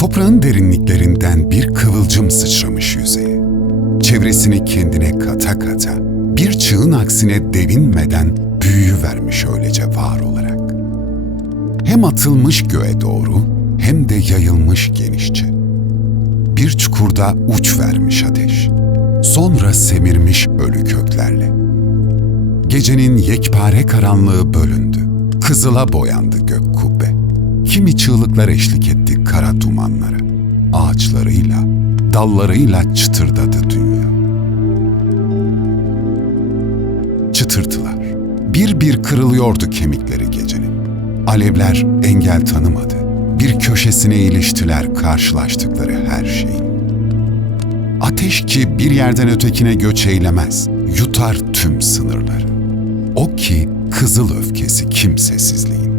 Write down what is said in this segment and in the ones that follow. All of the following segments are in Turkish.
Toprağın derinliklerinden bir kıvılcım sıçramış yüzeye. Çevresini kendine kata kata, bir çığın aksine devinmeden büyüyüvermiş öylece var olarak. Hem atılmış göğe doğru, hem de yayılmış genişçe. Bir çukurda uç vermiş ateş, sonra semirmiş ölü köklerle. Gecenin yekpare karanlığı bölündü, kızıla boyandı gök kubbe. Kimi çığlıklar eşlik etti kara dumanlara, ağaçlarıyla, dallarıyla çıtırdadı dünya. Çıtırtılar, bir bir kırılıyordu kemikleri gecenin. Alevler engel tanımadı, bir köşesine iliştiler karşılaştıkları her şeyin. Ateş ki bir yerden ötekine göç eylemez, yutar tüm sınırları. O ki kızıl öfkesi kimsesizliğin.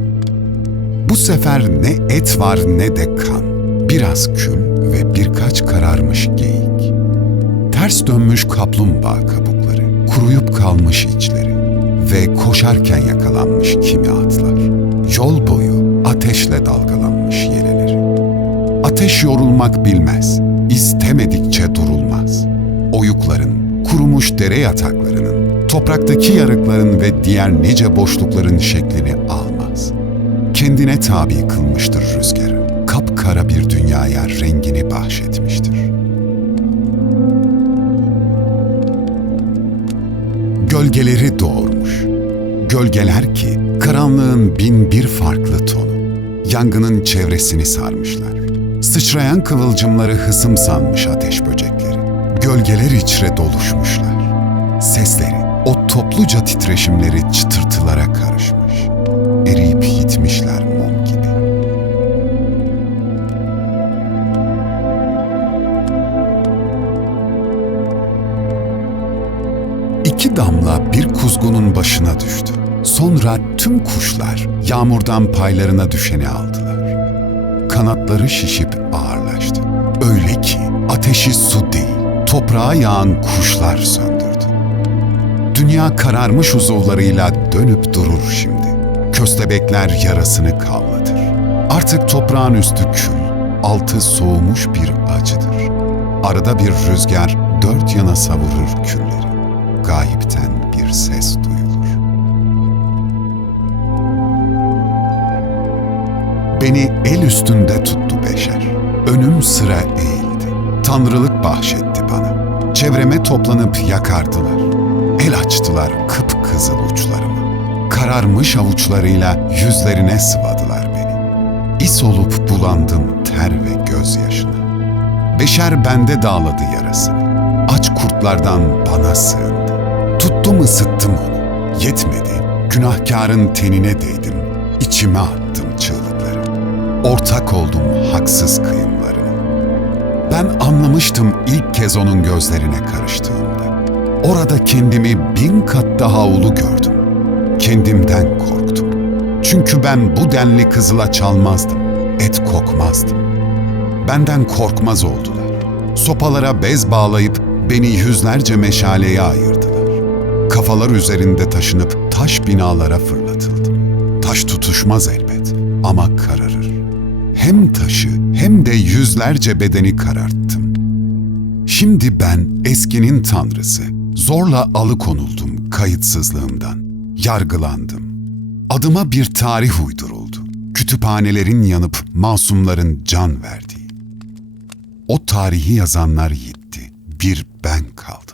Bu sefer ne et var ne de kan, biraz kül ve birkaç kararmış geyik. Ters dönmüş kaplumbağa kabukları, kuruyup kalmış içleri ve koşarken yakalanmış kimi atlar. Yol boyu ateşle dalgalanmış yeleleri. Ateş yorulmak bilmez, istemedikçe durulmaz. Oyukların, kurumuş dere yataklarının, topraktaki yarıkların ve diğer nice boşlukların şeklini almaz. Kendine tabi kılmıştır rüzgarı, kapkara bir dünyaya rengini bahşetmiştir. Gölgeleri doğurmuş. Gölgeler ki karanlığın bin bir farklı tonu. Yangının çevresini sarmışlar. Sıçrayan kıvılcımları hısım sanmış ateş böcekleri. Gölgeler içre doluşmuşlar. Sesleri, o topluca titreşimleri çıtırtılara karışmış. Eriyip gitmişler mum gibi. İki damla bir kuzgunun başına düştü. Sonra tüm kuşlar yağmurdan paylarına düşeni aldılar. Kanatları şişip ağırlaştı. Öyle ki ateşi su değil, toprağa yağan kuşlar söndürdü. Dünya kararmış uzuvlarıyla dönüp durur şimdi. Köstebekler yarasını kavlatır. Artık toprağın üstü kül, altı soğumuş bir acıdır. Arada bir rüzgar dört yana savurur külleri. Gayipten bir ses duyulur. Beni el üstünde tuttu beşer. Önüm sıra eğildi. Tanrılık bahşetti bana. Çevreme toplanıp yakardılar. El açtılar kıpkızıl uçlarımı. Kararmış avuçlarıyla yüzlerine sıvadılar beni. İs olup bulandım ter ve gözyaşına. Beşer bende dağladı yarasını. Aç kurtlardan bana sığındı. Tuttum ısıttım onu. Yetmedi, günahkarın tenine değdim. İçime attım çığlıkları. Ortak oldum haksız kıyımlarına. Ben anlamıştım ilk kez onun gözlerine karıştığımda. Orada kendimi bin kat daha ulu gördüm. Kendimden korktum. Çünkü ben bu denli kızıla çalmazdım. Et kokmazdım. Benden korkmaz oldular. Sopalara bez bağlayıp beni yüzlerce meşaleye ayırdılar. Kafalar üzerinde taşınıp taş binalara fırlatıldım. Taş tutuşmaz elbet ama kararır. Hem taşı hem de yüzlerce bedeni kararttım. Şimdi ben eskinin tanrısı, zorla alıkonuldum kayıtsızlığımdan, yargılandım. Adıma bir tarih uyduruldu, kütüphanelerin yanıp masumların can verdiği. O tarihi yazanlar gitti, bir ben kaldım.